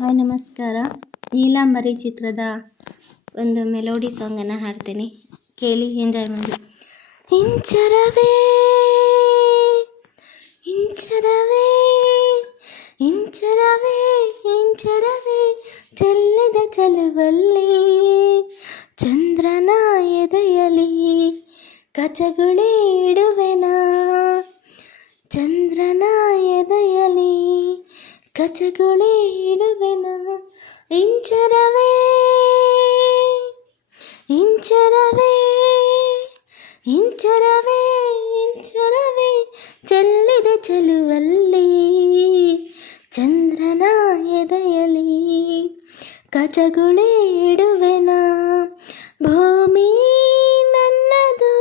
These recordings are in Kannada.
ಹಾಯ್ ನಮಸ್ಕಾರ. ನೀಲಾಂಬರಿ ಚಿತ್ರದ ಒಂದು ಮೆಲೋಡಿ ಸಾಂಗನ್ನು ಹಾಡ್ತೀನಿ, ಕೇಳಿ ಎಂಜಾಯ್ ಮಾಡಿ. ಇಂಚರವೇ ಇಂಚರವೇ ಇಂಚರವೇ ಇಂಚರವೇ ಚೆಲ್ಲಿದ ಚೆಲುವಲ್ಲಿ ಚಂದ್ರನ ಎದೆಯಲಿ ಕಚಗುಳಿ ಇಡುವೆನಾ, ಚಂದ್ರನ ಎದೆಯಲಿ ಕಚಗುಳಿ ಇಡುವೆನಾ. ಇಂಚರವೇ ಇಂಚರವೇ ಇಂಚರವೇ ಇಂಚರವೇ ಚೆಲ್ಲಿದ ಚೆಲುವಲ್ಲಿ ಚಂದ್ರನ ಎದೆಯಲಿ ಕಚಗುಳಿ ಇಡುವೆನಾ. ಭೂಮಿ ನನ್ನದು,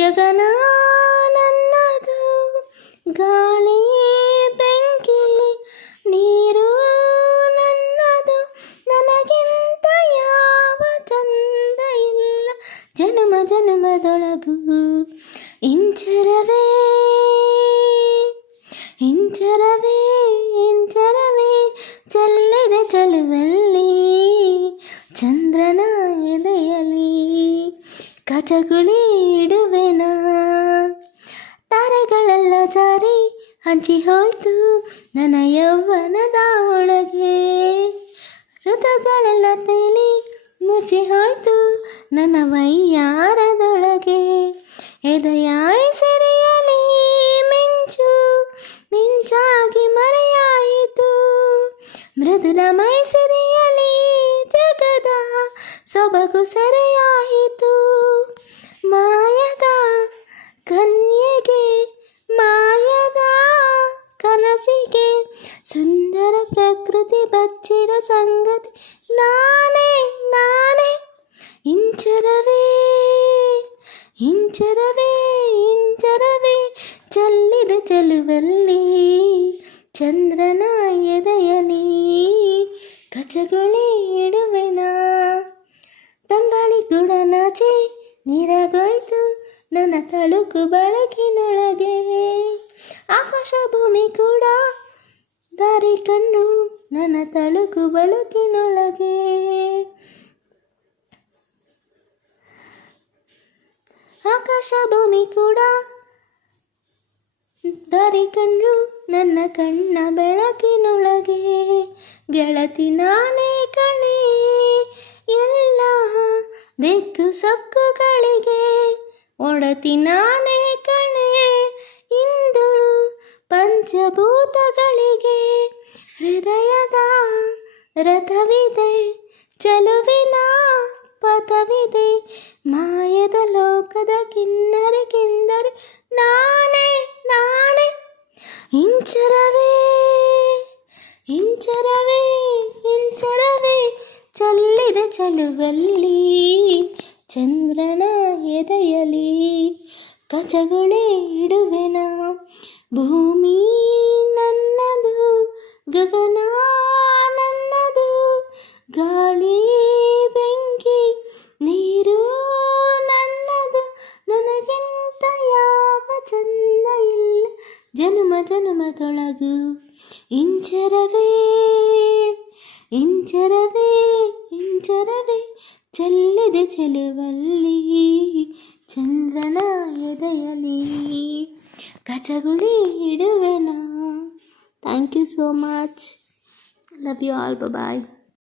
ಗಗನ ನನ್ನದು, ಗಾಳಿ ಬೆಂಕಿ ನೀರು ನನ್ನದು, ನನಗಿಂತ ಯಾವ ಚಂದ ಇಲ್ಲ ಜನ್ಮ ಜನ್ಮದೊಳಗು. ಇಂಚರವೇ ಇಂಚರವೇ ಇಂಚರವೇ ಚೆಲ್ಲಿದ ಚೆಲುವಲ್ಲಿ ಚಂದ್ರನ ಎದೆಯಲಿ ಕಚಗುಳಿ ಇಡುವೆನಾ. ತಾರೆಗಳೆಲ್ಲ ಜಾರಿ ಹಂಚಿ ಹೋಯ್ತು ನನ್ನ ಯೌವನದ ಒಳಗೆ, ಋತುಗಳೆಲ್ಲ ತೇಲಿ ಮುಚ್ಚಿ ಹೋಯ್ತು ನನ್ನ ವೈಯಾರದೊಳಗೆ. ಎದೆಯ ಸೆರೆಯಲಿ ಮಿಂಚು ಮಿಂಚಾಗಿ ಮರೆಯಾಯಿತು, ಮೃದುಲ ಮೈ ಸೆರೆಯಲಿ ಜಗದ ಸೊಬಗು ಸೆರೆಯಾಯಿತು. ಮಾಯದ ಕನ್ಯೆಗೆ ಮಾಯದ ಕನಸಿಗೆ ಸುಂದರ ಪ್ರಕೃತಿ ಬಚ್ಚಿಡ ಸಂಗತಿ ನಾನೇ ನಾನೇ. ಇಂಚರವೇ ಇಂಚರವೇ ಇಂಚರವೇ ಚೆಲ್ಲಿದ ಚೆಲುವಲ್ಲಿ ಚಂದ್ರನ ಎದೆಯಲಿ ಕಚಗುಳಿ ಇಡುವೆನಾ. ತಂಗಾಳಿ ಕೂಡ ನಾಚಿ ನೀರಾಗೋಯ್ತು ನನ್ನ ತಳುಕು ಬೆಳಕಿನೊಳಗೆ, ಆಕಾಶ ಭೂಮಿ ಕೂಡ ದಾರಿ ಕಂಡು ನನ್ನ ತಳುಕು ಬೆಳಕಿನೊಳಗೆ. ಆಕಾಶ ಭೂಮಿ ಕೂಡ ದಾರಿ ಕಂಡು ನನ್ನ ಕಣ್ಣ ಬೆಳಕಿನೊಳಗೆ. ಗೆಳತಿ ನಾನೇ ಕಣೆ ಎಲ್ಲ ದಿಕ್ಕು ಸೊಕ್ಕುಗಳಿಗೆ, ಒಡತಿ ನಾನೇ ಕಣೆ ಇಂದು ಪಂಚಭೂತಗಳಿಗೆ. ಹೃದಯದ ರಥವಿದೆ ಚೆಲುವಿನ ಪಥವಿದೆ, ಮಾಯದ ಲೋಕದ ಕಿನ್ನರಿ ಕಿಂದರಿ ನಾನೇ ನಾನೇ. ಇಂಚರವೇ ಇಂಚರವೇ ಇಂಚರವೇ ಚೆಲ್ಲಿದ ಚೆಲುವಲ್ಲಿ ಚಂದ್ರನ ಎದೆಯಲಿ ಕಚಗುಳಿ ಇಡುವೆನಾ. ಭೂಮಿ ನನ್ನದು, ಗಗನ ನನ್ನದು, ಗಾಳಿ ಬೆಂಕಿ ನೀರು ನನ್ನದು, ನನಗಿಂತ ಯಾವ ಚಂದ ಇಲ್ಲ ಜನ್ಮ ಜನ್ಮದೊಳಗು. ಇಂಚರವೇ ಇಂಚರವೇ ಇಂಚರವೇ ಚೆಲ್ಲಿದ ಚೆಲುವಲ್ಲಿ ಚಂದ್ರನ ಎದೆಯಲಿ ಕಚಗುಳಿ ಇಡುವೆನಾ. Thank you so much. Love you all. Bye.